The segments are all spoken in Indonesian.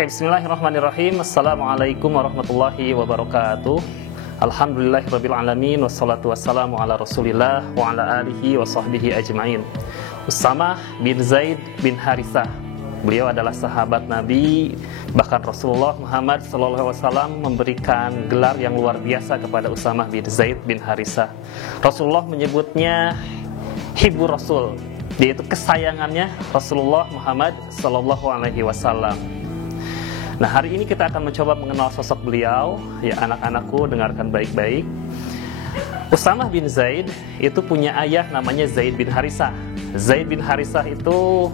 Oke, bismillahirrahmanirrahim. Assalamualaikum warahmatullahi wabarakatuh. Alhamdulillahirabbil alamin wassalatu wassalamu ala Rasulillah wa ala alihi wa sahbihi ajmain. Usamah bin Zaid bin Harithah. Beliau adalah sahabat Nabi, bahkan Rasulullah Muhammad SAW memberikan gelar yang luar biasa kepada Usamah bin Zaid bin Harithah. Rasulullah menyebutnya Hibbu Rasul, yaitu kesayangannya Rasulullah Muhammad SAW. Nah, hari ini kita akan mencoba mengenal sosok beliau. Ya, anak-anakku dengarkan baik-baik. Usamah bin Zaid itu punya ayah namanya Zaid bin Harithah. Zaid bin Harithah itu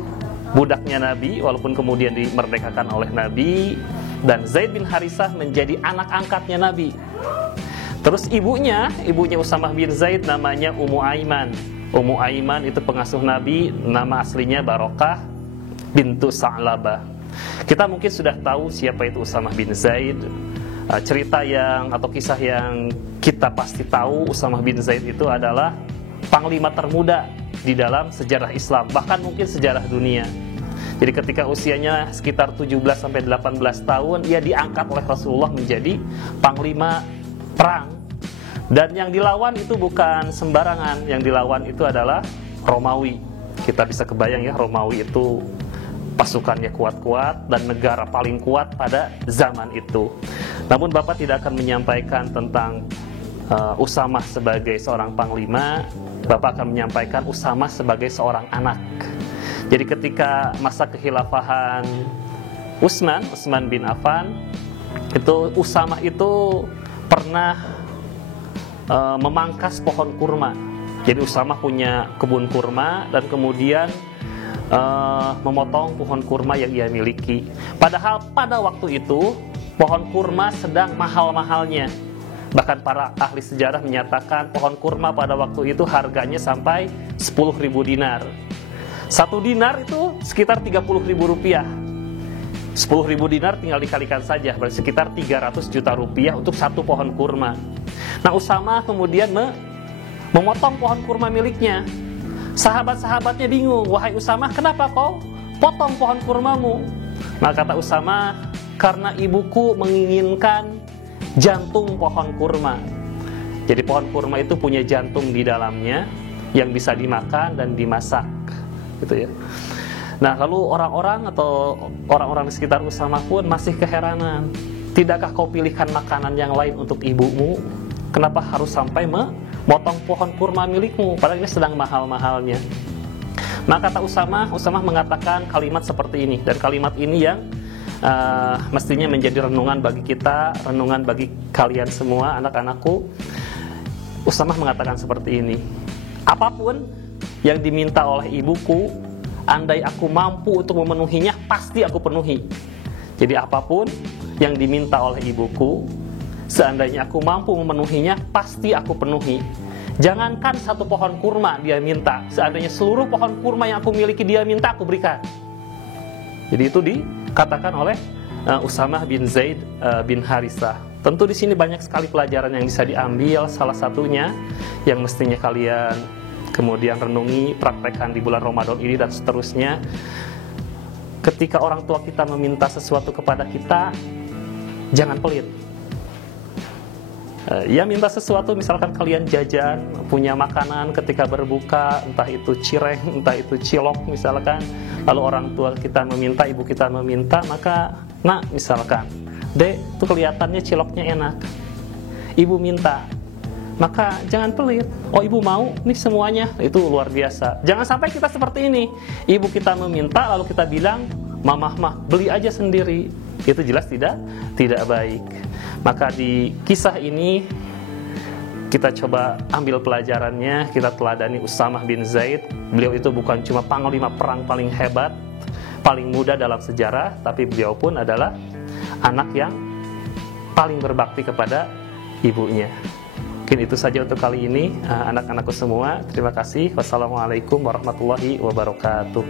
budaknya Nabi, walaupun kemudian dimerdekakan oleh Nabi. Dan Zaid bin Harithah menjadi anak angkatnya Nabi. Terus ibunya Usamah bin Zaid namanya Ummu Aiman. Ummu Aiman itu pengasuh Nabi, nama aslinya Barokah bintu Sa'labah. Kita mungkin sudah tahu siapa itu Usamah bin Zaid. Cerita atau kisah yang kita pasti tahu, Usamah bin Zaid itu adalah panglima termuda di dalam sejarah Islam, bahkan mungkin sejarah dunia. Jadi ketika usianya sekitar 17-18 tahun, ia diangkat oleh Rasulullah menjadi panglima perang. Dan yang dilawan itu bukan sembarangan, yang dilawan itu adalah Romawi. Kita bisa kebayang ya, Romawi itu pasukannya kuat-kuat dan negara paling kuat pada zaman itu. Namun Bapak tidak akan menyampaikan tentang Usamah sebagai seorang panglima. Bapak akan menyampaikan Usamah sebagai seorang anak. Jadi ketika masa kekhilafahan Utsman bin Affan, itu Usamah itu pernah memangkas pohon kurma. Jadi Usamah punya kebun kurma dan kemudian memotong pohon kurma yang ia miliki. Padahal pada waktu itu pohon kurma sedang mahal-mahalnya. Bahkan para ahli sejarah menyatakan pohon kurma pada waktu itu harganya sampai 10.000 dinar. 1 dinar itu sekitar 30.000 rupiah. 10.000 dinar tinggal dikalikan saja, berarti sekitar 300 juta rupiah untuk satu pohon kurma. Nah, Usamah kemudian memotong pohon kurma miliknya. Sahabat-sahabatnya bingung, wahai Usamah, kenapa kau potong pohon kurmamu? Maka kata Usamah, karena ibuku menginginkan jantung pohon kurma. Jadi pohon kurma itu punya jantung di dalamnya yang bisa dimakan dan dimasak, gitu ya. Nah, lalu orang-orang di sekitar Usamah pun masih keheranan. Tidakkah kau pilihkan makanan yang lain untuk ibumu? Kenapa harus sampai memotong pohon kurma milikmu, padahal ini sedang mahal-mahalnya? Maka kata Usamah mengatakan kalimat seperti ini, dan kalimat ini yang mestinya menjadi renungan bagi kita, renungan bagi kalian semua, anak-anakku. Usamah mengatakan seperti ini: apapun yang diminta oleh ibuku, andai aku mampu untuk memenuhinya, pasti aku penuhi. Jadi apapun yang diminta oleh ibuku, seandainya aku mampu memenuhinya, pasti aku penuhi. Jangankan satu pohon kurma dia minta, seandainya seluruh pohon kurma yang aku miliki dia minta, aku berikan. Jadi itu dikatakan oleh Usamah bin Zaid bin Harithah. Tentu di sini banyak sekali pelajaran yang bisa diambil. Salah satunya yang mestinya kalian kemudian renungi, praktekkan di bulan Ramadan ini dan seterusnya. Ketika orang tua kita meminta sesuatu kepada kita, jangan pelit. Ya, minta sesuatu, misalkan kalian jajan, punya makanan ketika berbuka, entah itu cireng, entah itu cilok misalkan, lalu orang tua kita meminta, ibu kita meminta, maka nak misalkan, dek, itu kelihatannya ciloknya enak, ibu minta, maka jangan pelit. Oh, ibu mau nih semuanya, itu luar biasa. Jangan sampai kita seperti ini, ibu kita meminta lalu kita bilang, mamah beli aja sendiri. Itu jelas tidak baik. Maka di kisah ini kita coba ambil pelajarannya, kita teladani Usamah bin Zaid. Beliau itu bukan cuma panglima perang paling hebat, paling muda dalam sejarah, tapi beliau pun adalah anak yang paling berbakti kepada ibunya. Mungkin itu saja untuk kali ini, anak-anakku semua. Terima kasih. Wassalamualaikum warahmatullahi wabarakatuh.